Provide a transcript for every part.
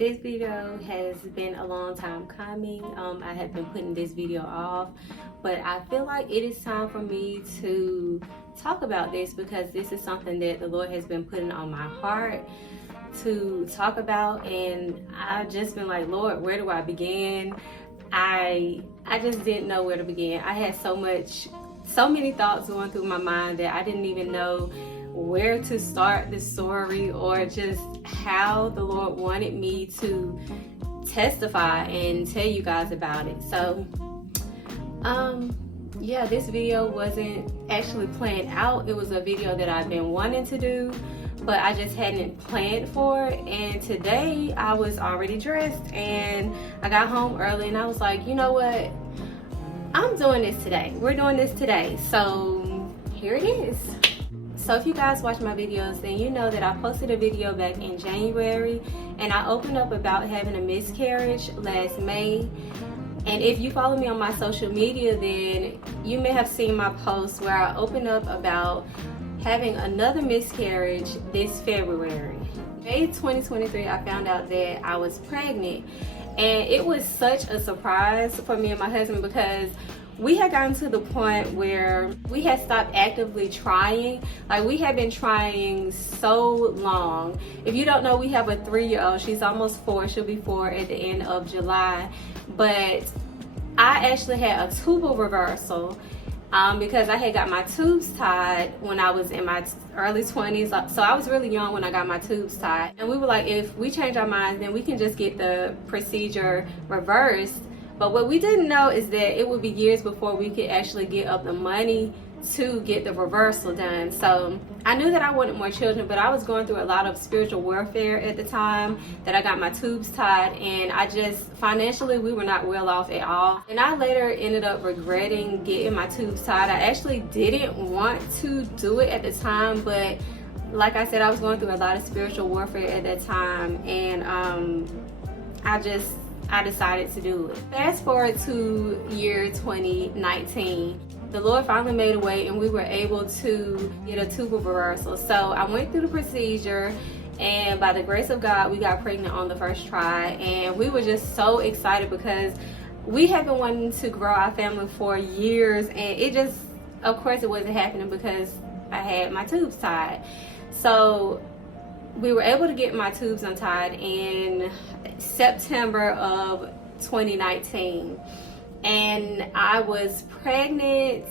This video has been a long time coming. I have been putting this video off, but I feel like it is time for me to talk about this because this is something that the Lord has been putting on my heart to talk about, and I've just been like, Lord, where do I begin? I just didn't know where to begin. I had so many thoughts going through my mind that I didn't even know where to start the story or just how the Lord wanted me to testify and tell you guys about it. So yeah, this video wasn't actually planned out. It was a video that I've been wanting to do, but I just hadn't planned for it. And today I was already dressed and I got home early and I was like, you know what, I'm doing this today. We're doing this today, so here it is. So if you guys watch my videos, then you know that I posted a video back in January and I opened up about having a miscarriage last May. And if you follow me on my social media, then you may have seen my post where I opened up about having another miscarriage this February. May 2023, I found out that I was pregnant, and it was such a surprise for me and my husband because we had gotten to the point where we had stopped actively trying. Like, we had been trying so long. If you don't know, we have a 3-year-old. She's almost 4. She'll be 4 at the end of July. But I actually had a tubal reversal because I had got my tubes tied when I was in my early 20s. So I was really young when I got my tubes tied. And we were like, if we change our minds, then we can just get the procedure reversed. But what we didn't know is that it would be years before we could actually get up the money to get the reversal done. So I knew that I wanted more children, but I was going through a lot of spiritual warfare at the time that I got my tubes tied, and I just, financially, we were not well off at all. And I later ended up regretting getting my tubes tied. I actually didn't want to do it at the time, but like I said, I was going through a lot of spiritual warfare at that time, and I decided to do it. Fast forward to year 2019. The Lord finally made a way and we were able to get a tubal reversal. So I went through the procedure, and by the grace of God, we got pregnant on the first try. And we were just so excited because we had been wanting to grow our family for years, and it just, of course, it wasn't happening because I had my tubes tied. So we were able to get my tubes untied in September of 2019, and I was pregnant.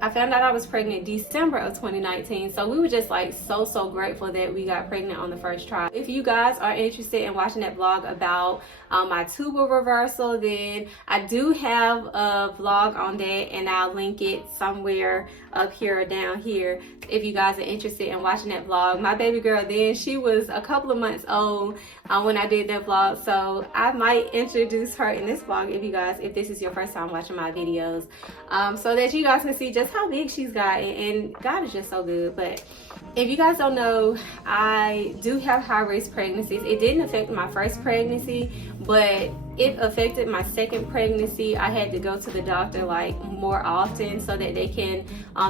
I found out I was pregnant December of 2019. So we were just like so grateful that we got pregnant on the first try. If you guys are interested in watching that vlog about my tubal reversal, then I do have a vlog on that, and I'll link it somewhere up here or down here if you guys are interested in watching that vlog. My baby girl then, she was a couple of months old when I did that vlog, so I might introduce her in this vlog if this is your first time watching my videos, so that you guys can see just how big she's gotten. And God is just so good. But if you guys don't know, I do have high-risk pregnancies. It didn't affect my first pregnancy, but it affected my second pregnancy. I had to go to the doctor like more often so that they can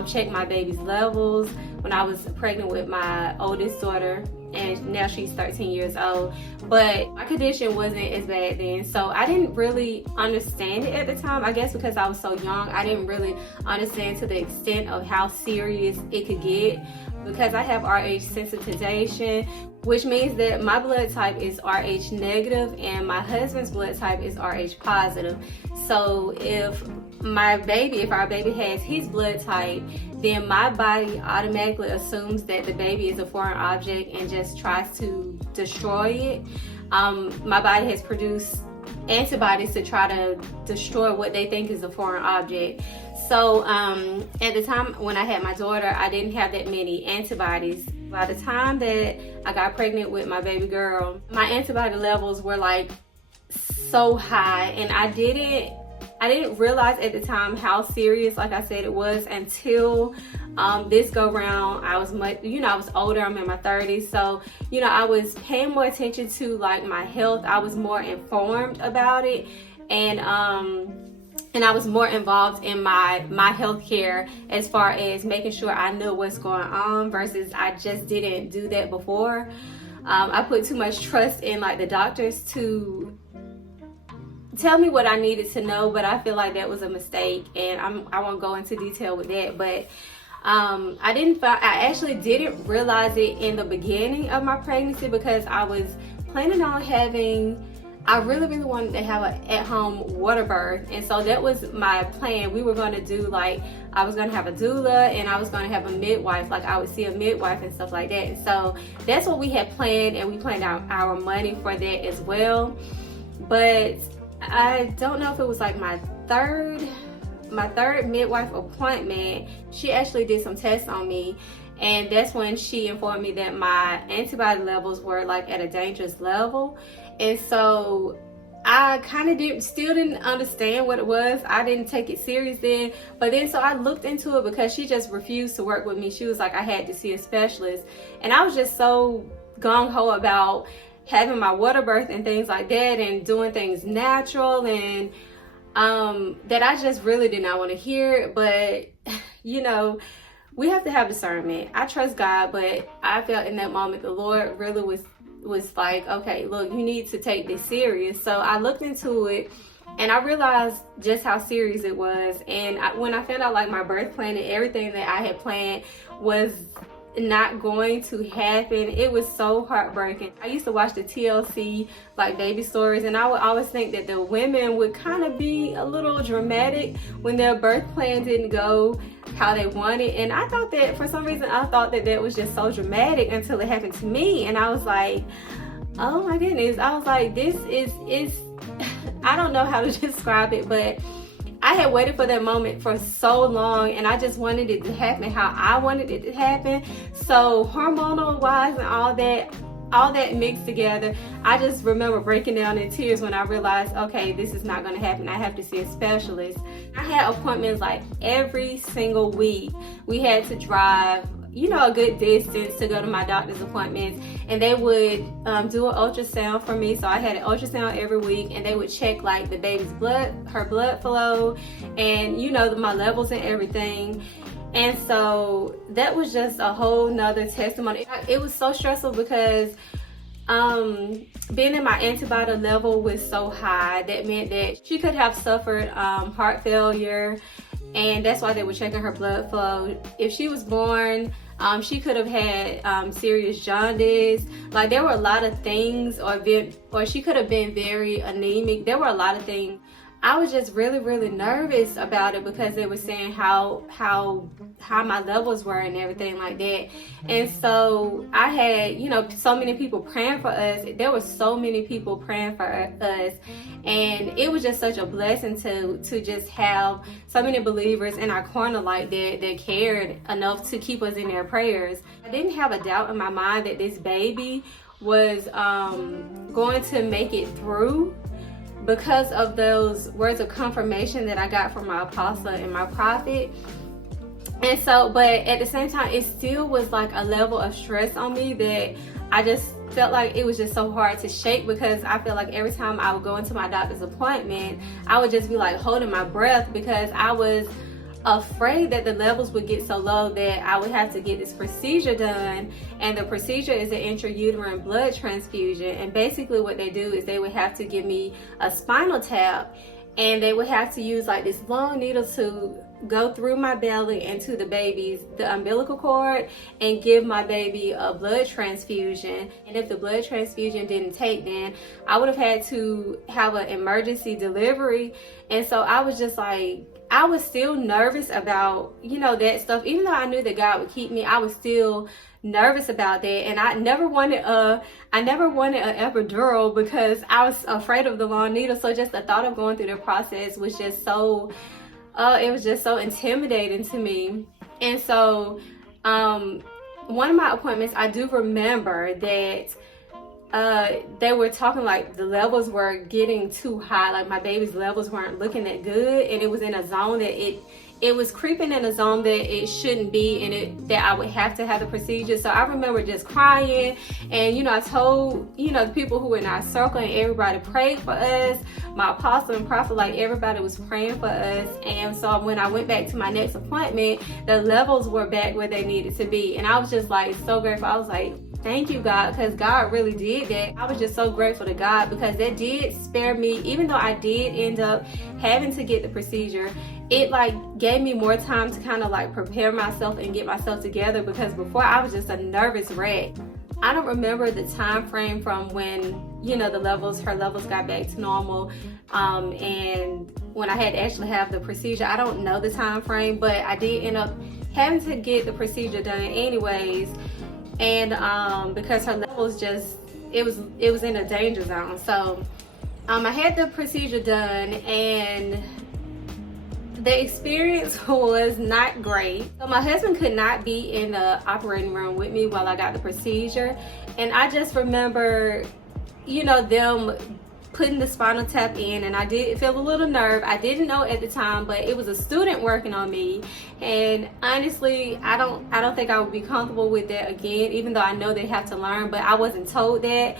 check my baby's levels when I was pregnant with my oldest daughter, and now she's 13 years old. But my condition wasn't as bad then, so I didn't really understand it at the time. I guess because I was so young, I didn't really understand to the extent of how serious it could get, because I have Rh sensitization, which means that my blood type is Rh negative and my husband's blood type is Rh positive. So if our baby has his blood type, then my body automatically assumes that the baby is a foreign object and just tries to destroy it. My body has produced antibodies to try to destroy what they think is a foreign object. So at the time when I had my daughter, I didn't have that many antibodies. By the time that I got pregnant with my baby girl, my antibody levels were like so high, and I didn't realize at the time how serious, like I said, it was until this go round. I was I was older. I'm in my 30s, so I was paying more attention to like my health. I was more informed about it, and I was more involved in my health care as far as making sure I knew what's going on versus I just didn't do that before. I put too much trust in like the doctors to tell me what I needed to know, but I feel like that was a mistake, and I won't go into detail with that. But I actually didn't realize it in the beginning of my pregnancy, because I was planning on I really wanted to have an at-home water birth, and so that was my plan. We were going to do like, I was going to have a doula, and I was going to have a midwife, like I would see a midwife and stuff like that. So that's what we had planned, and we planned our money for that as well. But I don't know if it was like my third midwife appointment, she actually did some tests on me, and that's when she informed me that my antibody levels were like at a dangerous level. And so I kind of still didn't understand what it was. I didn't take it serious then, but then so I looked into it, because she just refused to work with me. She was like, I had to see a specialist, and I was just so gung-ho about having my water birth and things like that, and doing things natural, and that I just really did not want to hear. But you know, we have to have discernment. I trust God, but I felt in that moment the Lord really was like, okay, look, you need to take this serious. So I looked into it, and I realized just how serious it was. And when I found out like my birth plan and everything that I had planned was not going to happen, it was so heartbreaking. I used to watch the TLC like baby stories, and I would always think that the women would kind of be a little dramatic when their birth plan didn't go how they wanted. And I thought that, for some reason, I thought that was just so dramatic until it happened to me, and I was like, oh my goodness. I was like, this is I don't know how to describe it, but I had waited for that moment for so long, and I just wanted it to happen how I wanted it to happen. So hormonal wise and all that mixed together, I just remember breaking down in tears when I realized, okay, this is not going to happen. I have to see a specialist. I had appointments like every single week. We had to drive, a good distance to go to my doctor's appointments, and they would do an ultrasound for me. So I had an ultrasound every week, and they would check like the baby's her blood flow, and my levels and everything. And so that was just a whole nother testimony. It was so stressful because being in my antibody level was so high, that meant that she could have suffered heart failure, and that's why they were checking her blood flow. If she was born, she could have had serious jaundice. Like, there were a lot of things, or she could have been very anemic. There were a lot of things. I was just really nervous about it, because they were saying how my levels were and everything like that. And so I had, so many people praying for us. There were so many people praying for us, and it was just such a blessing to just have so many believers in our corner like that cared enough to keep us in their prayers. I didn't have a doubt in my mind that this baby was going to make it through, because of those words of confirmation that I got from my apostle and my prophet. And so, but at the same time, it still was like a level of stress on me that I just felt like it was just so hard to shake, because I feel like every time I would go into my doctor's appointment, I would just be like holding my breath, because I was afraid that the levels would get so low that I would have to get this procedure done. And the procedure is an intrauterine blood transfusion, and basically what they do is they would have to give me a spinal tap, and they would have to use like this long needle to go through my belly into the umbilical cord, and give my baby a blood transfusion. And if the blood transfusion didn't take, then I would have had to have an emergency delivery. And so I was just like, I was still nervous about, that stuff. Even though I knew that God would keep me, I was still nervous about that. And I never wanted an epidural, because I was afraid of the long needle. So just the thought of going through the process was just so, it was just so intimidating to me. And so one of my appointments, I do remember that they were talking like the levels were getting too high, like my baby's levels weren't looking that good, and it was in a zone that it was creeping in a zone that it shouldn't be, and that I would have to have the procedure. So I remember just crying, and I told the people who were in our circle, and everybody prayed for us. My apostle and prophet, like everybody was praying for us. And so when I went back to my next appointment, the levels were back where they needed to be, and I was just like so grateful. I was like, thank you, God, because God really did that. I was just so grateful to God because that did spare me, even though I did end up having to get the procedure. It like gave me more time to kind of like prepare myself and get myself together, because before I was just a nervous wreck. I don't remember the time frame from when, you know, her levels got back to normal, and when I had to actually have the procedure. I don't know the time frame, but I did end up having to get the procedure done anyways, and because her levels just, it was in a danger zone. So I had the procedure done, and the experience was not great. So my husband could not be in the operating room with me while I got the procedure, and I just remember, you know, them putting the spinal tap in, and I did feel a little nerve. I didn't know at the time, but it was a student working on me, and honestly, I don't think I would be comfortable with that again, even though I know they have to learn. But I wasn't told that.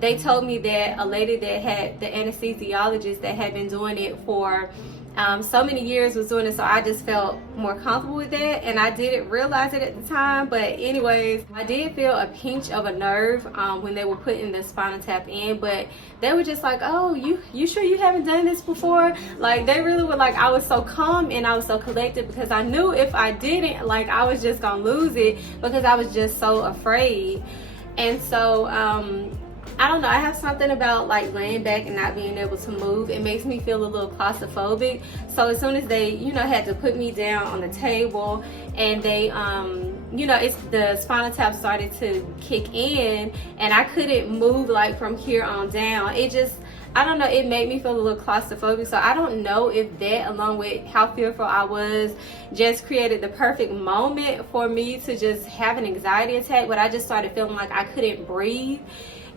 They told me that a lady that had, the anesthesiologist that had been doing it for so many years was doing it, so I just felt more comfortable with that, and I didn't realize it at the time. But anyways, I did feel a pinch of a nerve when they were putting the spinal tap in, but they were just like, oh, you sure you haven't done this before? Like, they really were like, I was so calm and I was so collected, because I knew if I didn't, like, I was just gonna lose it, because I was just so afraid. And so I don't know, I have something about like laying back and not being able to move. It makes me feel a little claustrophobic. So as soon as they, you know, had to put me down on the table, and they, you know, the spinal tap started to kick in, and I couldn't move like from here on down. It just, I don't know, it made me feel a little claustrophobic. So I don't know if that, along with how fearful I was, just created the perfect moment for me to just have an anxiety attack. But I just started feeling like I couldn't breathe.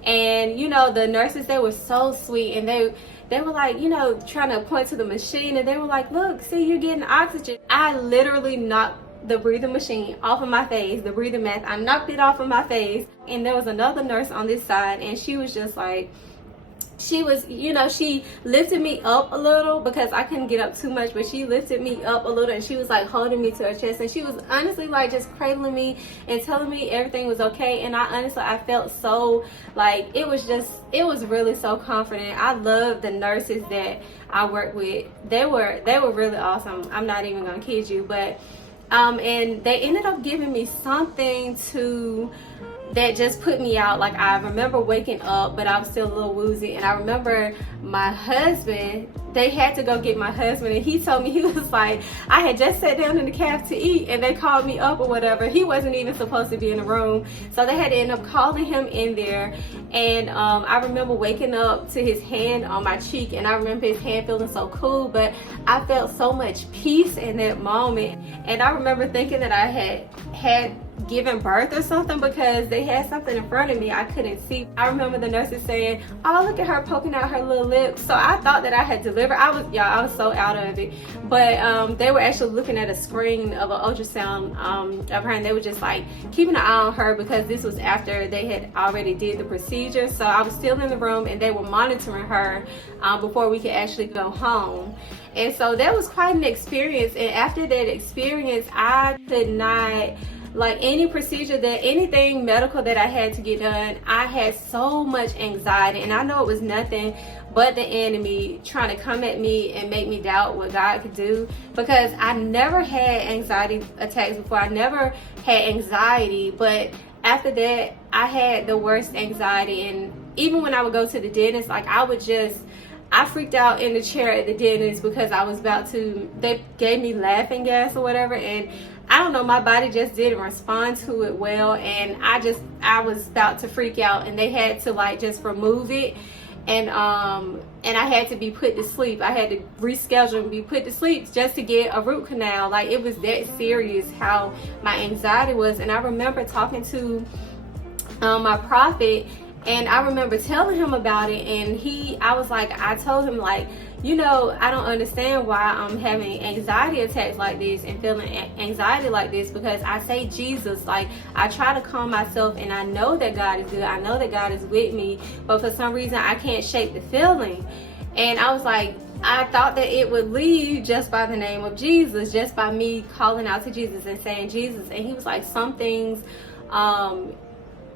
And you know, the nurses, they were so sweet, and they were like, you know, trying to point to the machine, and they were like, look, see, you're getting oxygen. I literally knocked the breathing machine off of my face, the breathing mask, I knocked it off of my face. And there was another nurse on this side, and she was just like, she was, you know, she lifted me up a little, because I couldn't get up too much, but she lifted me up a little, and she was like holding me to her chest, and she was honestly like just cradling me and telling me everything was okay. And I felt so like, it was really so comforting. I love the nurses that I work with. They were really awesome. I'm not even gonna kid you. But and they ended up giving me something that just put me out. Like, I remember waking up, but I was still a little woozy. And I remember my husband, they had to go get my husband, and he told me, he was like, I had just sat down in the caf to eat, and they called me up or whatever. He wasn't even supposed to be in the room, so they had to end up calling him in there. And I remember waking up to his hand on my cheek, and I remember his hand feeling so cool, but I felt so much peace in that moment. And I remember thinking that I had given birth or something, because they had something in front of me I couldn't see. I remember the nurses saying, oh, look at her poking out her little lips. So I thought that I had delivered. I was so out of it. But they were actually looking at a screen of an ultrasound of her, and they were just like keeping an eye on her, because this was after they had already did the procedure. So I was still in the room, and they were monitoring her before we could actually go home. And so that was quite an experience. And after that experience, I could not, like, any procedure, anything medical that I had to get done, I had so much anxiety. And I know it was nothing but the enemy trying to come at me and make me doubt what God could do, because I never had anxiety attacks before. I never had anxiety, but after that, I had the worst anxiety. And even when I would go to the dentist, like, I freaked out in the chair at the dentist, because they gave me laughing gas or whatever, and I don't know, my body just didn't respond to it well, and I was about to freak out, and they had to like just remove it, and I had to be put to sleep. I had to reschedule and be put to sleep just to get a root canal. Like, it was that serious how my anxiety was. And I remember talking to my prophet, and I remember telling him about it, and I told him, like, you know, I don't understand why I'm having anxiety attacks like this and feeling anxiety like this, because I say Jesus, like, I try to calm myself, and I know that God is good. I know that God is with me, but for some reason I can't shake the feeling. And I was like, I thought that it would leave just by the name of Jesus, just by me calling out to Jesus and saying Jesus. And he was like, some things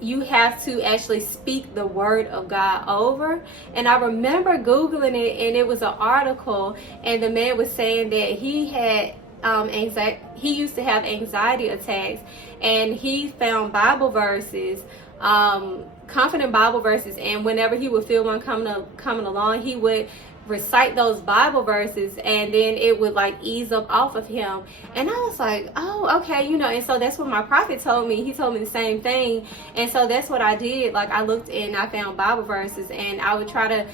you have to actually speak the word of God over. And I remember Googling it, and it was an article, and the man was saying that he had anxiety. He used to have anxiety attacks, and he found Bible verses, confident Bible verses, and whenever he would feel one coming along, he would recite those Bible verses, and then it would like ease up off of him. And I was like, oh, okay, you know. And so that's what my prophet told me. He told me the same thing. And so that's what I did. Like, I looked and I found Bible verses, and I tried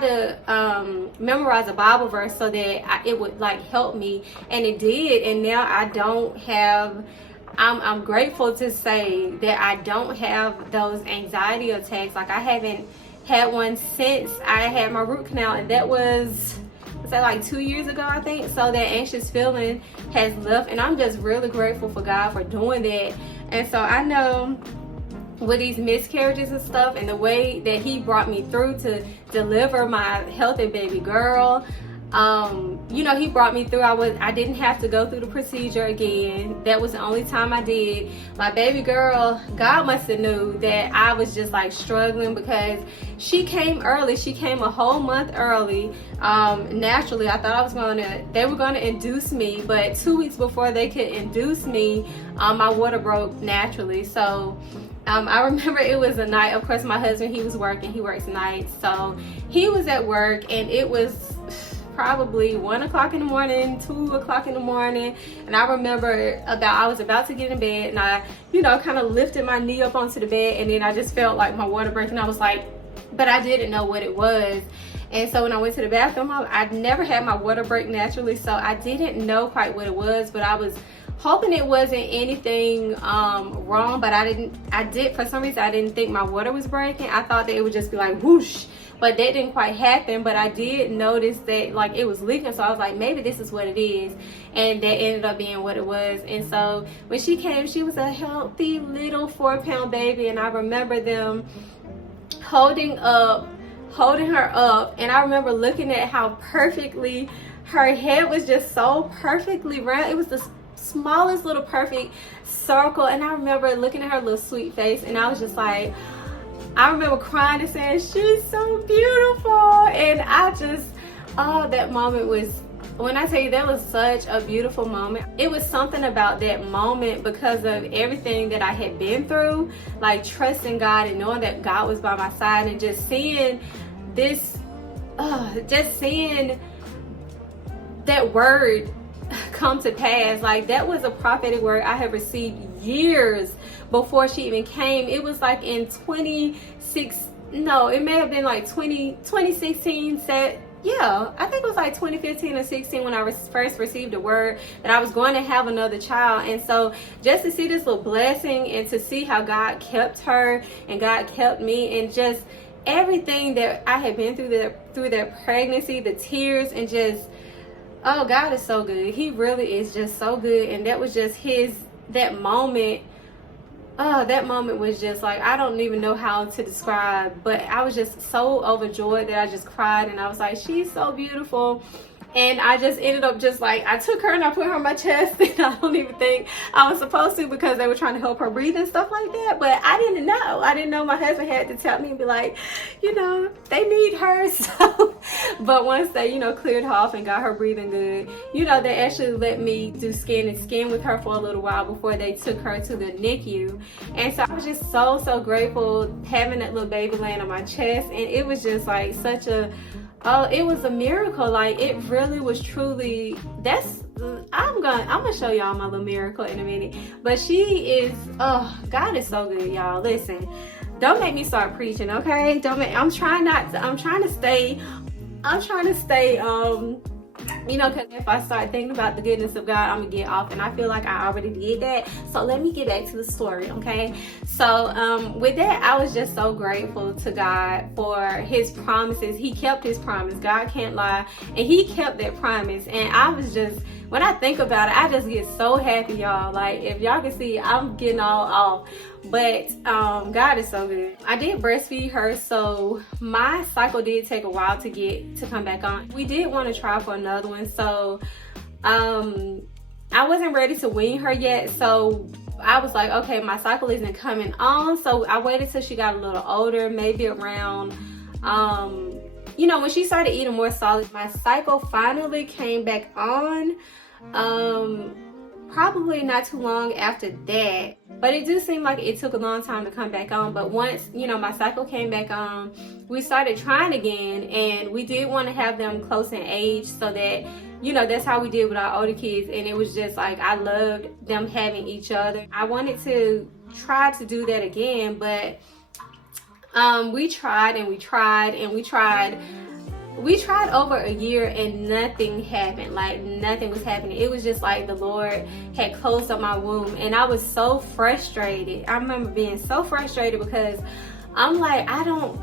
to memorize a Bible verse so that it would like help me, and it did. And now I don't have, I'm grateful to say that I don't have those anxiety attacks. Like, I haven't had one since I had my root canal, and that was like 2 years ago, I think. So that anxious feeling has left, and I'm just really grateful for God for doing that. And so I know with these miscarriages and stuff, and the way that he brought me through to deliver my healthy baby girl, you know, he brought me through. I didn't have to go through the procedure again. That was the only time I did. My baby girl, God must have knew that I was just like struggling, because she came early. She came a whole month early. Naturally, I thought they were gonna induce me, but 2 weeks before they could induce me, my water broke naturally. So I remember it was a night. Of course, my husband, he was working. He works nights, so he was at work, and it was probably 1 o'clock in the morning, 2 o'clock in the morning. And I remember I was about to get in bed, and I, you know, kind of lifted my knee up onto the bed, and then I just felt like my water breaking. I was like, but I didn't know what it was. And so when I went to the bathroom, I'd never had my water break naturally, so I didn't know quite what it was, but I was hoping it wasn't anything wrong. But for some reason, I didn't think my water was breaking. I thought that it would just be like whoosh, but that didn't quite happen. But I did notice that like it was leaking, so I was like, maybe this is what it is, and that ended up being what it was. And so when she came, she was a healthy little 4-pound baby, and I remember them holding her up, and I remember looking at how perfectly her head was, just so perfectly round. It was the smallest little perfect circle, and I remember looking at her little sweet face, and I was just like, I remember crying and saying, she's so beautiful. And I just, oh, that moment was, when I tell you, that was such a beautiful moment. It was something about that moment because of everything that I had been through, like trusting God and knowing that God was by my side, and just seeing this, just seeing that word come to pass. Like, that was a prophetic word I had received years before she even came. It was like in 2016, yeah, I think it was like 2015 or 16 when I first received a word that I was going to have another child. And so just to see this little blessing, and to see how God kept her and God kept me, and just everything that I had been through that pregnancy, the tears, and just, oh, God is so good. He really is just so good. And that was just that moment. Oh, that moment was just like, I don't even know how to describe, but I was just so overjoyed that I just cried, and I was like, she's so beautiful. And I just ended up just like, I took her and I put her on my chest, and I don't even think I was supposed to, because they were trying to help her breathe and stuff like that. But I didn't know. My husband had to tell me and be like, you know, they need her. So, but once they, you know, cleared her off and got her breathing good, you know, they actually let me do skin and skin with her for a little while before they took her to the NICU. And so I was just so grateful having that little baby laying on my chest. And it was just like it was a miracle. Like, it really was truly, I'm gonna show y'all my little miracle in a minute. But she is, God is so good, y'all. Listen, don't make me start preaching, okay? I'm trying to stay, you know, because if I start thinking about the goodness of God, I'm gonna get off, and I feel like I already did that. So let me get back to the story, okay? So with that, I was just so grateful to God for his promises. He kept his promise. God can't lie, and he kept that promise. And I was just, when I think about it, I just get so happy, y'all. Like, if y'all can see, I'm getting all off. But God is so good. I did breastfeed her, so my cycle did take a while to come back on. We did want to try for another one, so I wasn't ready to wean her yet, so I was like, okay, my cycle isn't coming on. So I waited till she got a little older, maybe around, you know, when she started eating more solid. My cycle finally came back on, probably not too long after that. But it do seem like it took a long time to come back on. But once, you know, my cycle came back on, we started trying again, and we did want to have them close in age so that, you know, that's how we did with our older kids. And it was just like, I loved them having each other. I wanted to try to do that again, but we tried and we tried and we tried. We tried over a year and nothing happened. Like, nothing was happening. It was just like the Lord had closed up my womb, and I was so frustrated. I remember being so frustrated because I'm like, I don't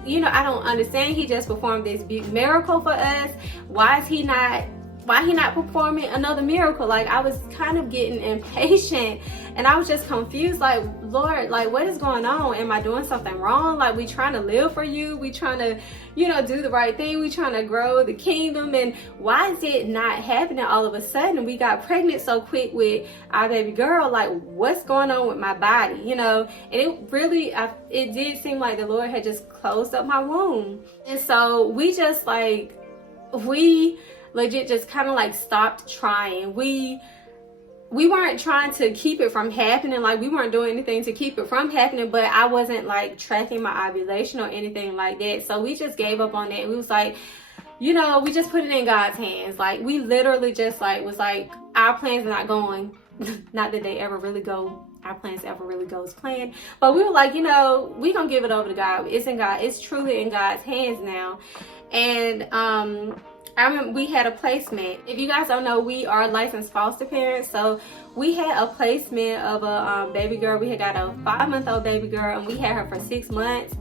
understand. He just performed this big miracle for us. Why he not performing another miracle? Like, I was kind of getting impatient, and I was just confused. Like, Lord, like, what is going on? Am I doing something wrong? Like, we trying to live for you. We trying to, you know, do the right thing. We trying to grow the kingdom. And why is it not happening all of a sudden? We got pregnant so quick with our baby girl. Like, what's going on with my body? You know, and it really, it did seem like the Lord had just closed up my womb. And so we just like, we legit just kind of like stopped trying. We weren't trying to keep it from happening. Like, we weren't doing anything to keep it from happening, but I wasn't like tracking my ovulation or anything like that. So we just gave up on that. And we was like, you know, we just put it in God's hands. Like, we literally just like was like, our plans are not going. Not that they ever really go. Our plans ever really go as planned. But we were like, you know, we gonna give it over to God. It's in God. It's truly in God's hands now. And I remember we had a placement. If you guys don't know, we are licensed foster parents. So we had a placement of a baby girl. We had got a 5-month-old baby girl, and we had her for 6 months.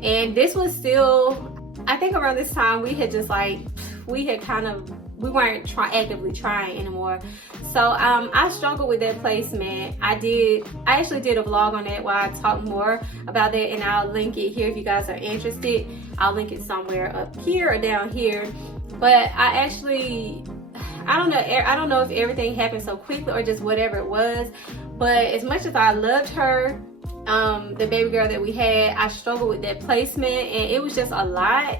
And this was still, I think around this time, we had just like, we weren't actively trying anymore. So I struggled with that placement. I actually did a vlog on that where I talk more about that, and I'll link it here if you guys are interested. I'll link it somewhere up here or down here. But I don't know if everything happened so quickly or just whatever it was. But as much as I loved her, the baby girl that we had, I struggled with that placement, and it was just a lot.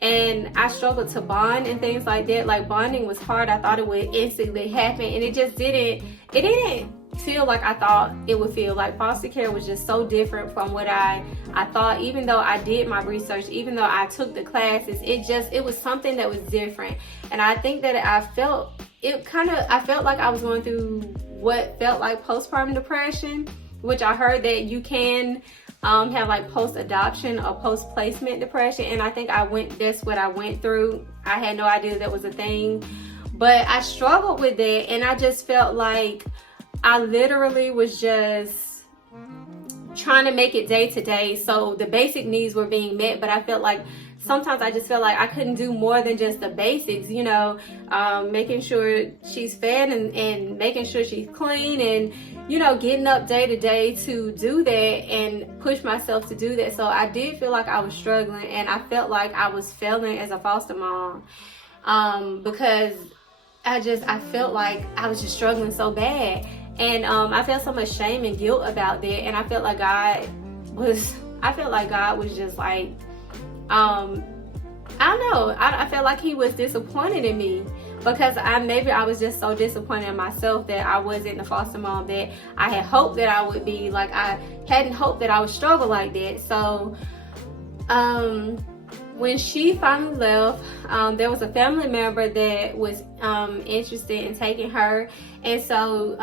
And I struggled to bond and things like that. Like, bonding was hard. I thought it would instantly happen, and it didn't feel like I thought it would feel. Like, foster care was just so different from what I thought. Even though I did my research, even though I took the classes, it was something that was different. And I think that I felt like I was going through what felt like postpartum depression, which I heard that you can have like post-adoption or post-placement depression. And I think that's what I went through. I had no idea that was a thing, but I struggled with that, and I just felt like I literally was just trying to make it day to day. So the basic needs were being met, but I felt like sometimes I just felt like I couldn't do more than just the basics, you know, making sure she's fed and making sure she's clean, and, you know, getting up day to day to do that and push myself to do that. So I did feel like I was struggling, and I felt like I was failing as a foster mom, because I felt like I was just struggling so bad. And I felt so much shame and guilt about that. And I felt like God was just like, I don't know. I felt like he was disappointed in me, because maybe I was just so disappointed in myself that I wasn't the foster mom that I had hoped that I would be. Like, I hadn't hoped that I would struggle like that. So, when she finally left, there was a family member that was interested in taking her. And so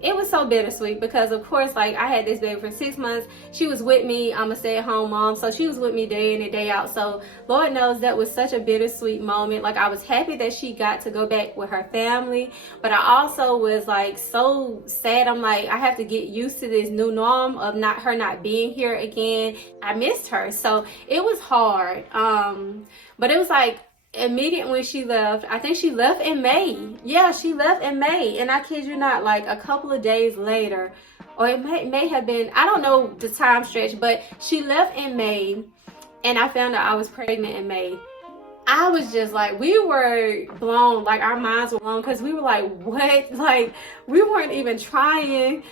it was so bittersweet, because of course, like, I had this baby for 6 months. She was with me. I'm a stay-at-home mom, so she was with me day in and day out. So Lord knows that was such a bittersweet moment. Like, I was happy that she got to go back with her family, but I also was like so sad. I'm like, I have to get used to this new norm of her not being here again. I missed her, so it was hard. But it was like, immediate when she left, I think she left in May. Yeah, she left in May, and I kid you not, like a couple of days later, or it may have been, I don't know the time stretch, but she left in May, and I found out I was pregnant in May. I was just like, we were blown, like our minds were blown, because we were like, what? Like, we weren't even trying